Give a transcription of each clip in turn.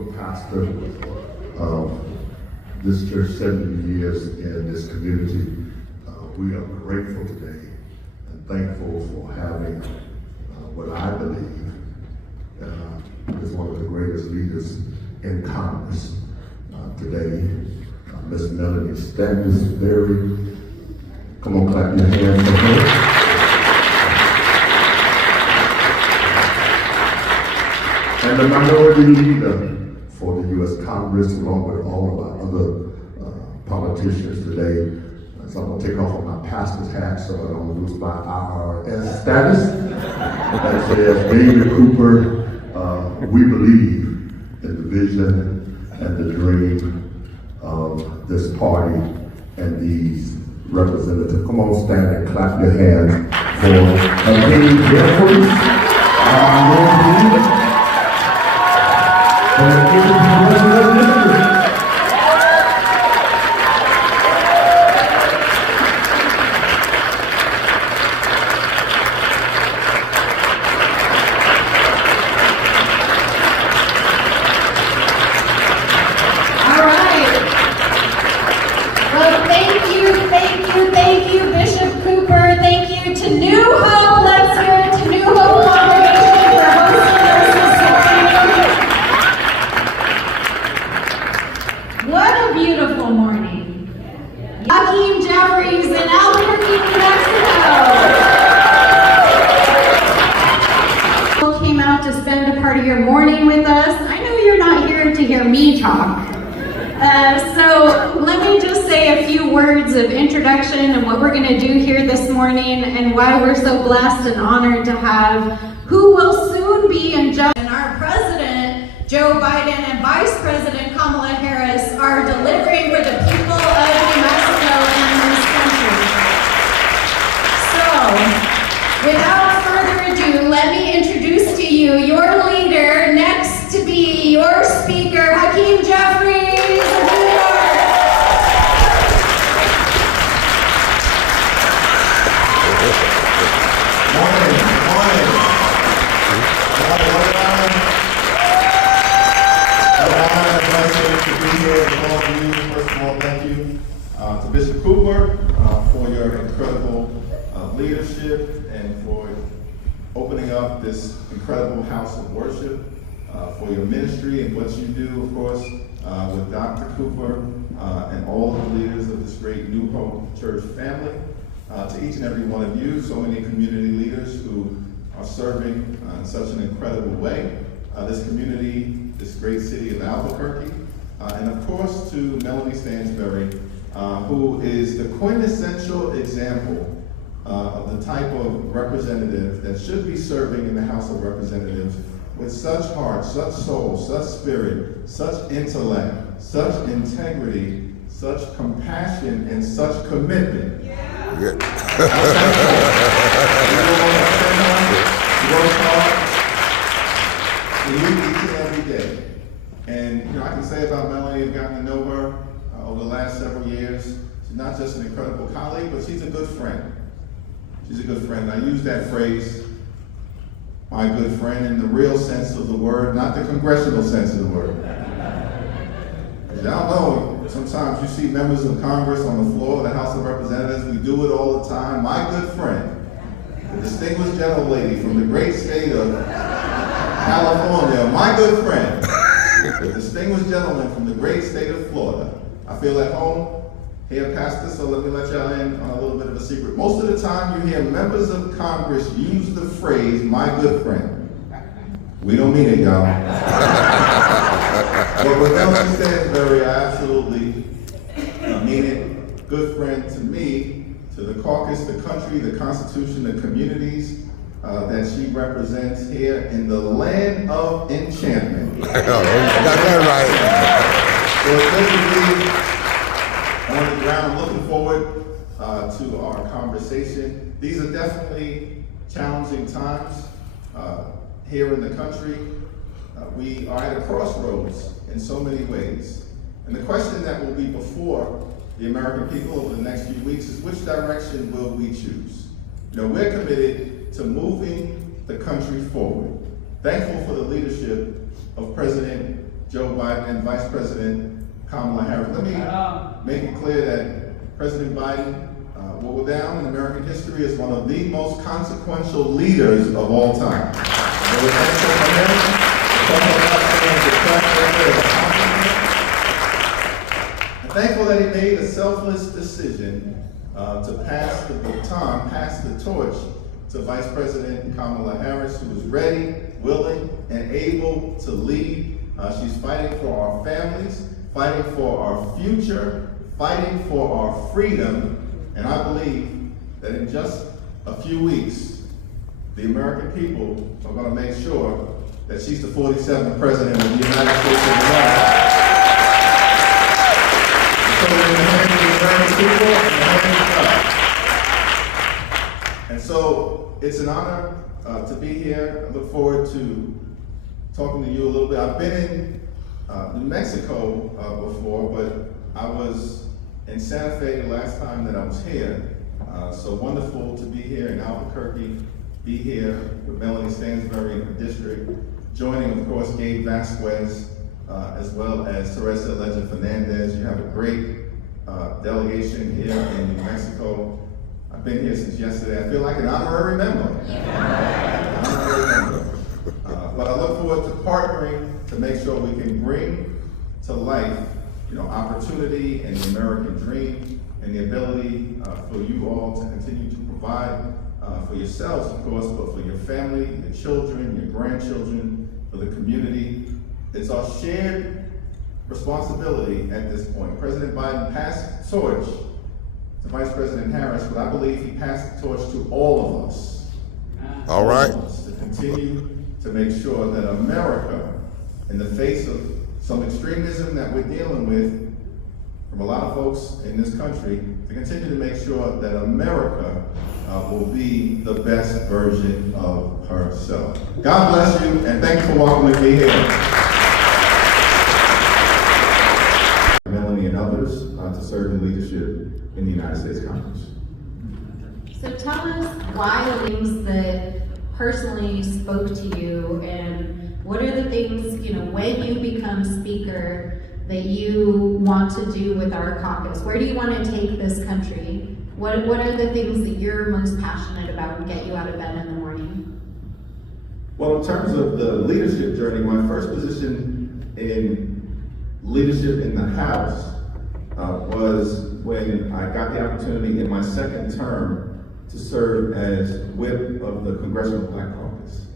Cooper, pastor of this church, 70 years in this community. We are grateful today and thankful for having what I believe is one of the greatest leaders in Congress today, Miss Melanie Standisberry. Come on, clap your hands for her. And the minority leader for the U.S. Congress, along with all of our other politicians today. So I'm going to take off my pastor's hat so I don't lose my IRS status. That says, David Cooper, we believe in the vision and the dream of this party and these representatives. Come on, stand and clap your hands for Jeffries, our Lord. Thank you, Bishop Cooper. Thank you to New Hope. Let's hear it to New Hope Congregation for hosting us this morning. What a beautiful morning. Joaquin Jeffries in Albuquerque, New Mexico. Came out to spend a part of your morning with us. I know you're not here to hear me talk. So let me just say a few words of introduction and what we're going to do here this morning and why we're so blessed and honored to have who will soon be in judge. And our President, Joe Biden, and Vice President Kamala Harris are delivering for the people of New Mexico and this country. So, without further ado, let me introduce to you your leader, next to be your speaker, Hakeem Jeffries. First of all, thank you to Bishop Cooper for your incredible leadership and for opening up this incredible house of worship, for your ministry and what you do, of course, with Dr. Cooper and all the leaders of this great New Hope Church family. To each and every one of you, so many community leaders who are serving in such an incredible way. This community, this great city of Albuquerque, and of course to Melanie Standisberry, who is the quintessential example of the type of representative that should be serving in the House of Representatives with such heart, such soul, such spirit, such intellect, such integrity, such compassion, and such commitment. Yeah. Each and every day. And I can say about Melanie, I've gotten to know her over the last several years. She's not just an incredible colleague, but she's a good friend. She's a good friend. And I use that phrase, my good friend, in the real sense of the word, not the congressional sense of the word. Because y'all know, sometimes you see members of Congress on the floor of the House of Representatives. We do it all the time. My good friend, the distinguished gentlelady from the great state of California, my good friend, the distinguished gentleman from the great state of Florida. I feel at home here, Pastor, so let me let y'all in on a little bit of a secret. Most of the time you hear members of Congress use the phrase, my good friend. We don't mean it, y'all. But with Melanie Standisberry, I absolutely mean it. Good friend to me, to the caucus, the country, the Constitution, the communities that she represents here in the land of enchantment. Got that right. So it's good to be on the ground. Looking forward to our conversation. These are definitely challenging times here in the country. We are at a crossroads in so many ways. And the question that will be before the American people over the next few weeks is, which direction will we choose? We're committed to moving the country forward. Thankful for the leadership of President Joe Biden and Vice President Kamala Harris. Let me make it clear that President Biden will go down in American history as one of the most consequential leaders of all time. So we're thankful for him. We're thankful that he made a selfless decision to pass the baton, pass the torch to Vice President Kamala Harris, who is ready, willing, and able to lead. She's fighting for our families, fighting for our future, fighting for our freedom, and I believe that in just a few weeks, the American people are going to make sure that she's the 47th President of the United States of America. So in the hands of the American people and the hands of God. And so it's an honor to be here. I look forward to talking to you a little bit. I've been in New Mexico before, but I was in Santa Fe the last time that I was here. So wonderful to be here in Albuquerque, be here with Melanie Stansbury in her district, joining, of course, Gabe Vasquez, as well as Teresa Legend Fernandez. You have a great delegation here in New Mexico. I've been here since yesterday. I feel like an honorary member. But I look forward to partnering to make sure we can bring to life, opportunity and the American dream, and the ability for you all to continue to provide for yourselves, of course, but for your family, your children, your grandchildren, for the community. It's our shared responsibility at this point. President Biden passed the torch to Vice President Harris, but I believe he passed the torch to all of us. All right. To continue to make sure that America, in the face of some extremism that we're dealing with from a lot of folks in this country, to continue to make sure that America will be the best version of herself. God bless you, and thank you for welcoming me here. Melanie and others to serve in leadership in the United States Congress. So tell us why the things that personally spoke to you, and what are the things, when you become speaker, that you want to do with our caucus? Where do you want to take this country? What are the things that you're most passionate about and get you out of bed in the morning? Well, in terms of the leadership journey, my first position in leadership in the House was when I got the opportunity in my second term to serve as whip of the Congressional Black Caucus.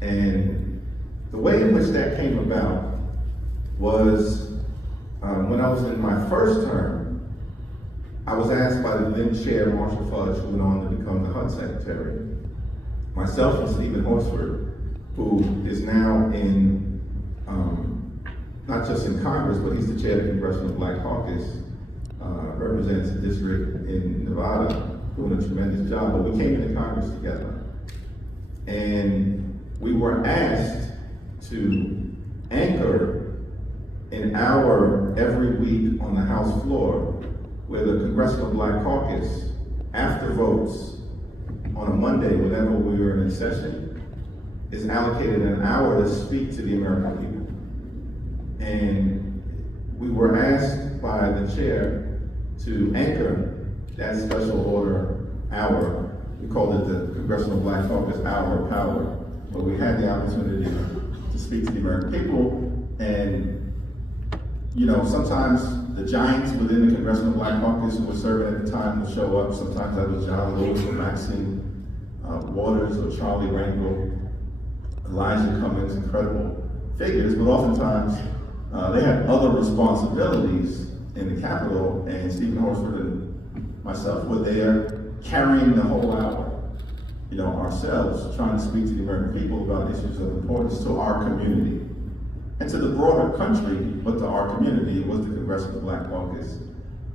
And the way in which that came about was when I was in my first term, I was asked by the then chair, Marshall Fudge, who went on to become the HUD secretary, myself and Stephen Horsford, who is now in, not just in Congress, but he's the chair of the Congressional Black Caucus, represents a district in Nevada, doing a tremendous job, but we came into Congress together. And we were asked to anchor an hour every week on the House floor where the Congressional Black Caucus, after votes on a Monday, whenever we were in session, is allocated an hour to speak to the American people. And we were asked by the chair to anchor that special order hour. We called it the Congressional Black Caucus Hour of Power, but we had the opportunity to speak to the American people. And sometimes the giants within the Congressional Black Caucus who were serving at the time would show up. Sometimes that was John Lewis or Maxine Waters or Charlie Rangel, Elijah Cummings, incredible figures, but oftentimes they had other responsibilities in the Capitol, and Stephen Horsford and myself were there carrying the whole hour, ourselves, trying to speak to the American people about issues of importance to our community and to the broader country, but to our community. It was the Congressional Black Caucus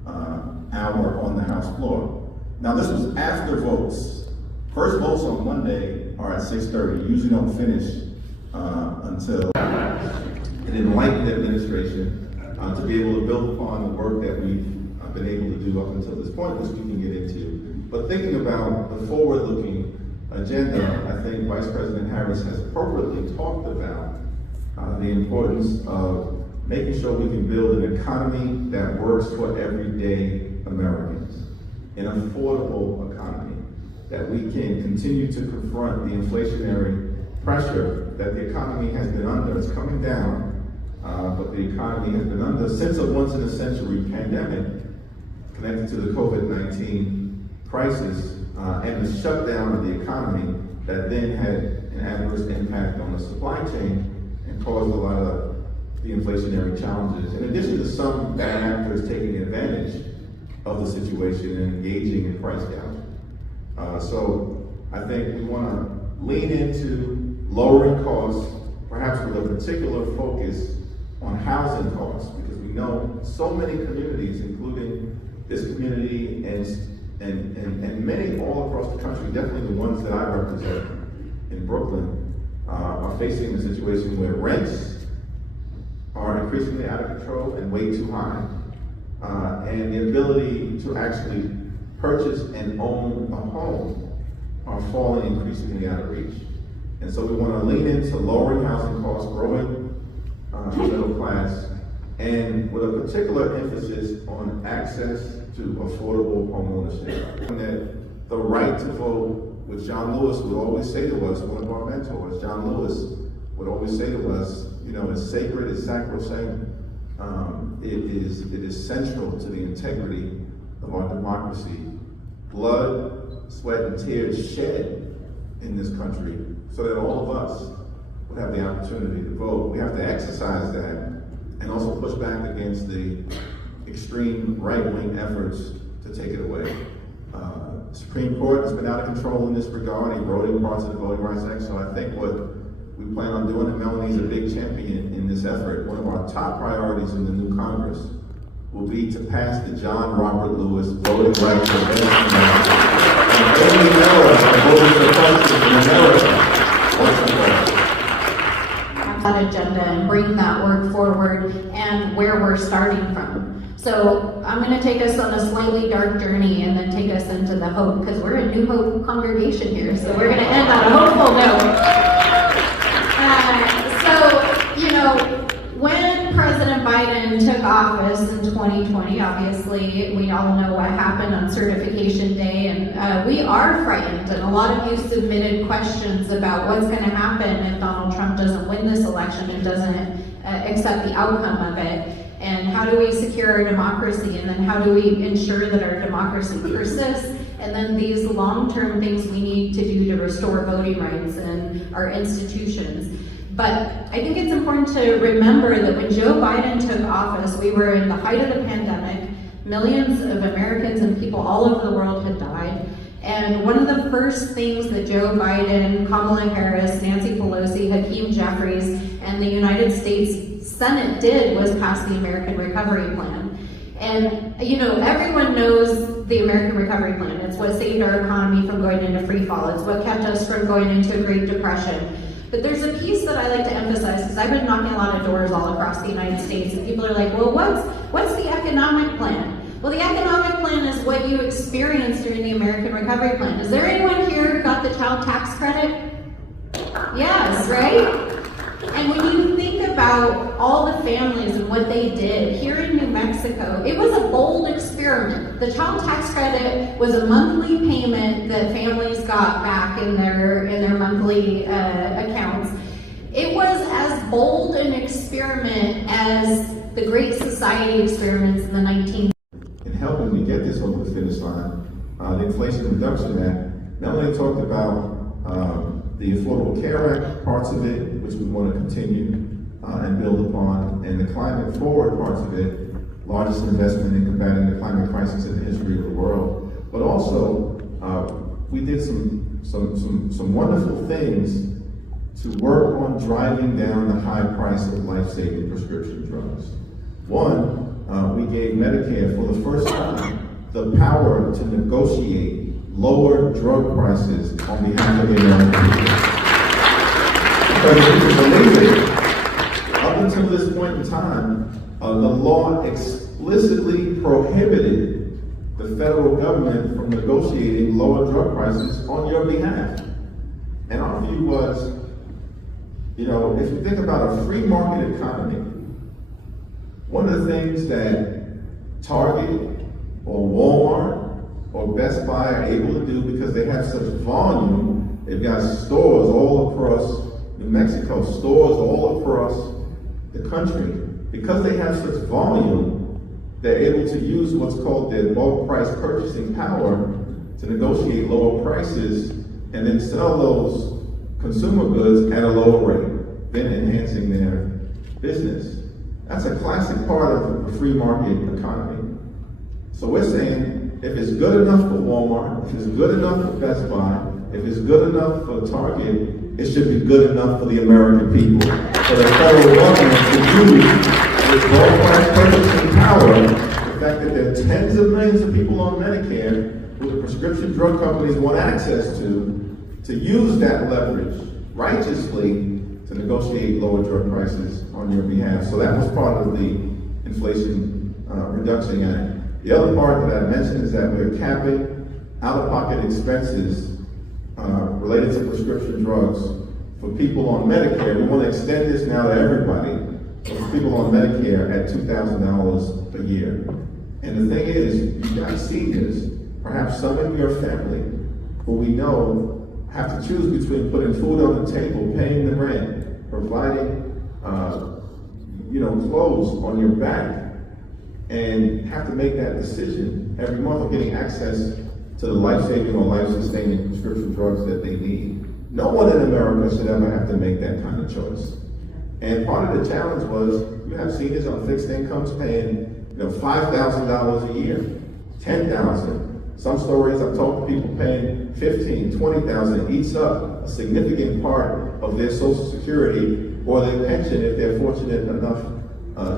hour on the House floor. Now, this was after votes. First votes on Monday are at 6:30. Usually don't finish until an enlightened administration to be able to build upon the work that we've been able to do up until this point, which we can get into. But thinking about the forward-looking agenda, I think Vice President Harris has appropriately talked about the importance of making sure we can build an economy that works for everyday Americans, an affordable economy, that we can continue to confront the inflationary pressure that the economy has been under. It's coming down, but the economy has been under since a once-in-a-century pandemic connected to the COVID-19 crisis and the shutdown of the economy that then had an adverse impact on the supply chain and caused a lot of the inflationary challenges. In addition to some bad actors taking advantage of the situation and engaging in price gouging. So I think we want to lean into lowering costs, perhaps with a particular focus on housing costs, because we know so many communities, including this community and many all across the country, definitely the ones that I represent in Brooklyn, are facing a situation where rents are increasingly out of control and way too high. And the ability to actually purchase and own a home are falling increasingly out of reach. And so we want to lean into lowering housing costs, growing the middle class, and with a particular emphasis on access to affordable homeownership. And that the right to vote, which John Lewis would always say to us, one of our mentors, John Lewis would always say to us, is sacred, it's sacrosanct. It is central to the integrity of our democracy. Blood, sweat, and tears shed in this country so that all of us would have the opportunity to vote. We have to exercise that and also push back against the extreme right-wing efforts to take it away. The Supreme Court has been out of control in this regard, eroding parts of the Voting Rights Act, so I think what we plan on doing, and Melanie's a big champion in this effort, one of our top priorities in the new Congress will be to pass the John Robert Lewis Voting Rights Amendment and every era of voting suppression in America. That agenda and bring that work forward and where we're starting from. So I'm going to take us on a slightly dark journey and then take us into the hope, because we're a New Hope congregation here, so we're going to end on a hopeful note. When President Biden took office in 2020, obviously we all know what happened on certification day, and we are frightened, and a lot of you submitted questions about what's going to happen if Donald Trump doesn't win this election and doesn't accept the outcome of it, and how do we secure our democracy, and then how do we ensure that our democracy persists, and then these long-term things we need to do to restore voting rights and our institutions. But I think it's important to remember that when Joe Biden took office, we were in the height of the pandemic. Millions of Americans and people all over the world had died. And one of the first things that Joe Biden, Kamala Harris, Nancy Pelosi, Hakeem Jeffries, and the United States Senate did was pass the American Recovery Plan. And, everyone knows the American Recovery Plan. It's what saved our economy from going into free fall. It's what kept us from going into a Great Depression. But there's a piece that I like to emphasize, because I've been knocking a lot of doors all across the United States, and people are like, well, what's the economic plan? Well, the economic plan is what you experienced during the American Recovery Plan. Is there anyone here who got the child tax credit? Yes, right? And when you think about all the families and what they did here in New Mexico, it was a bold experiment. The child tax credit was a monthly payment that families got back in their monthly accounts. It was as bold an experiment as the Great Society experiments in the 19th. In helping me get this over the finish line, the Inflation Reduction Act, Melanie talked about the Affordable Care Act parts of it, which we want to continue and build upon, and the Climate Forward parts of it, largest investment in combating the climate crisis in the history of the world. But also, we did some wonderful things to work on driving down the high price of life-saving prescription drugs. One, we gave Medicare for the first time the power to negotiate lower drug prices on behalf of the American people. Because if you can believe it, up until this point in time, the law explicitly prohibited the federal government from negotiating lower drug prices on your behalf. And our view was, You know, if you think about a free market economy, one of the things that Target or Walmart or Best Buy are able to do, because they have such volume, they've got stores all across New Mexico, stores all across the country. Because they have such volume, they're able to use what's called their bulk price purchasing power to negotiate lower prices and then sell those consumer goods at a lower rate, then enhancing their business. That's a classic part of a free market economy. So we're saying, if it's good enough for Walmart, if it's good enough for Best Buy, if it's good enough for Target, it should be good enough for the American people. For the federal government to use its bulk price purchasing power, the fact that there are tens of millions of people on Medicare who the prescription drug companies want access to use that leverage righteously to negotiate lower drug prices on your behalf. So that was part of the Inflation Reduction Act. The other part that I mentioned is that we're capping out-of-pocket expenses related to prescription drugs for people on Medicare. We want to extend this now to everybody, for people on Medicare at $2,000 a year. And the thing is, you've got seniors, perhaps some in your family, who we know have to choose between putting food on the table, paying the rent, providing clothes on your back, and have to make that decision every month of getting access to the life-saving or life-sustaining prescription drugs that they need. No one in America should ever have to make that kind of choice. And part of the challenge was, you have seniors on fixed incomes paying $5,000 a year, $10,000. Some stories I've talked to people paying $15,000, $20,000, eats up a significant part of their Social Security or their pension if they're fortunate enough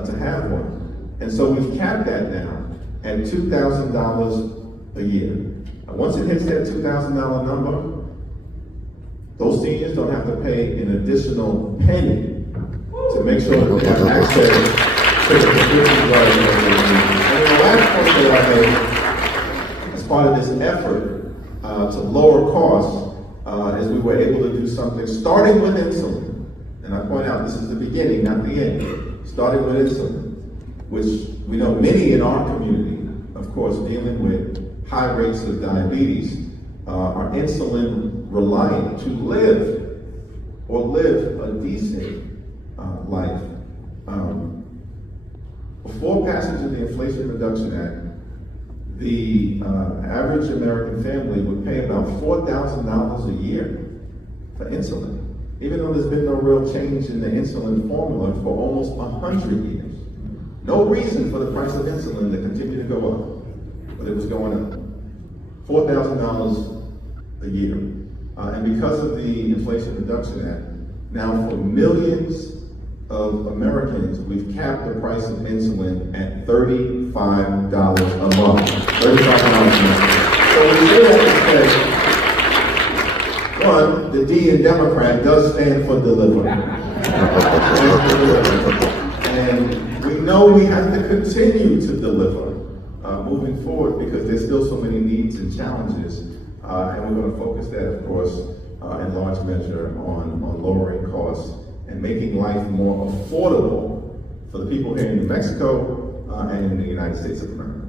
to have one. And so we've capped that now at $2,000 a year. Once it hits that $2,000 number, those seniors don't have to pay an additional penny to make sure that they have access to the prescription drugs that they need. And the last point that I made, as part of this effort to lower costs, is we were able to do something starting with insulin. And I point out, this is the beginning, not the end. Starting with insulin, which we know many in our community, of course, dealing with high rates of diabetes, are insulin reliant to live a decent life. Before passage of the Inflation Reduction Act, the average American family would pay about $4,000 a year for insulin, even though there's been no real change in the insulin formula for almost 100 years. No reason for the price of insulin to continue to go up, but it was going up. $4,000 a year. And because of the Inflation Reduction Act, now for millions of Americans, we've capped the price of insulin at $35 a month. $35 a month. So we say that to say, one, the D in Democrat does stand for deliver. And we know we have to continue to deliver moving forward, because there's still so many needs and challenges. And we're going to focus that, of course, in large measure on lowering costs and making life more affordable for the people here in New Mexico and in the United States of America.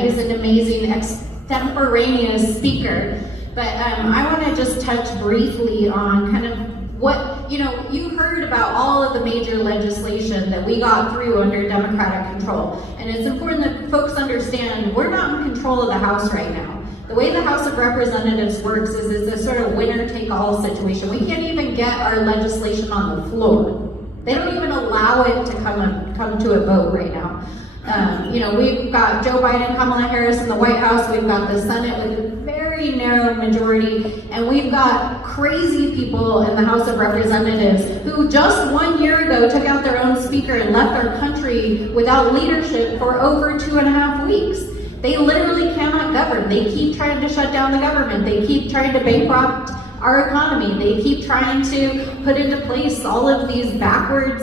He's an amazing extemporaneous speaker, but I want to just touch briefly on kind of what, you heard about all of the major legislation that we got through under Democratic control. And it's important that folks understand we're not in control of the House right now. The way the House of Representatives works is it's a sort of winner-take-all situation. We can't even get our legislation on the floor. They don't even allow it to come to a vote right now. We've got Joe Biden, Kamala Harris in the White House. We've got the Senate with a very narrow majority, and we've got crazy people in the House of Representatives who just 1 year ago took out their own speaker and left our country without leadership for over 2.5 weeks. They literally cannot govern. They keep trying to shut down the government. They keep trying to bankrupt our economy. They keep trying to put into place all of these backwards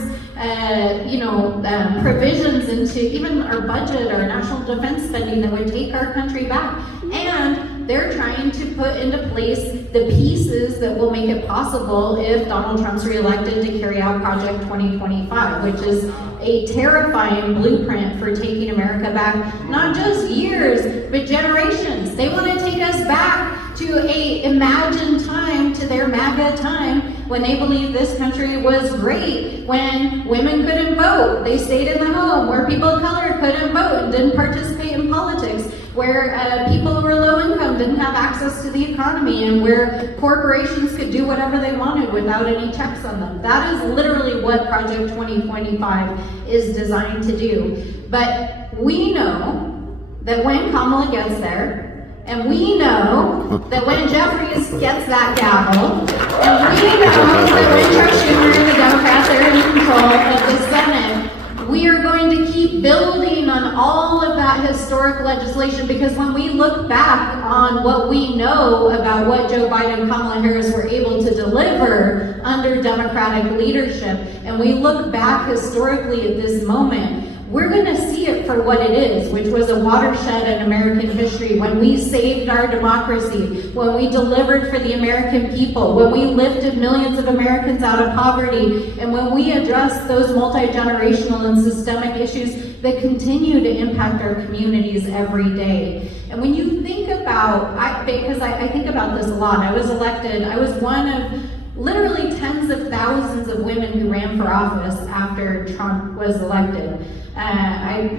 provisions into even our budget, our national defense spending that would take our country back. And they're trying to put into place the pieces that will make it possible if Donald Trump's reelected to carry out Project 2025, which is a terrifying blueprint for taking America back, not just years, but generations. They want to take us back to a imagined time, to their MAGA time, when they believed this country was great, when women couldn't vote, they stayed in the home, where people of color couldn't vote and didn't participate in politics, where people who were low income didn't have access to the economy, and where corporations could do whatever they wanted without any checks on them. That is literally what Project 2025 is designed to do. But we know that when Kamala gets there, and we know that when Jeffries gets that gavel, and we know that when Chuck Schumer and the Democrats are in control of the Senate, we are going to keep building on all of that historic legislation, because when we look back on what we know about what Joe Biden and Kamala Harris were able to deliver under Democratic leadership, and we look back historically at this moment, we're going to see it for what it is, which was a watershed in American history, when we saved our democracy, when we delivered for the American people, when we lifted millions of Americans out of poverty, and when we addressed those multi-generational and systemic issues that continue to impact our communities every day. And when you think about, because I think about this a lot, I was elected, I was one of literally tens of thousands of women who ran for office after Trump was elected.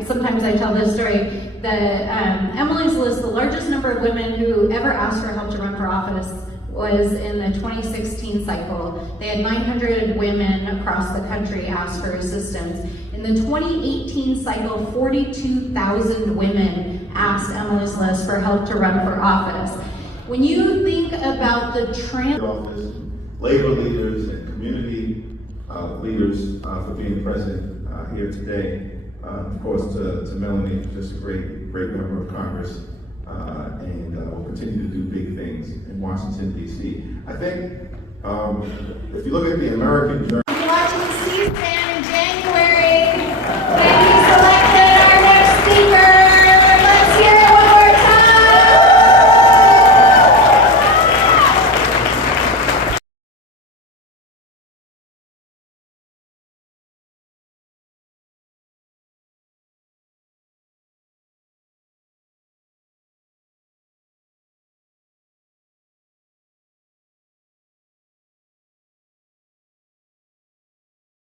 Sometimes I tell this story, Emily's List, the largest number of women who ever asked for help to run for office was in the 2016 cycle. They had 900 women across the country ask for assistance. In the 2018 cycle, 42,000 women asked Emily's List for help to run for office. When you think about the office, labor leaders and community leaders for being present here today. Of course, to Melanie, just a great member of Congress, and will continue to do big things in Washington, D.C. I think if you look at the American journey, watching C-SPAN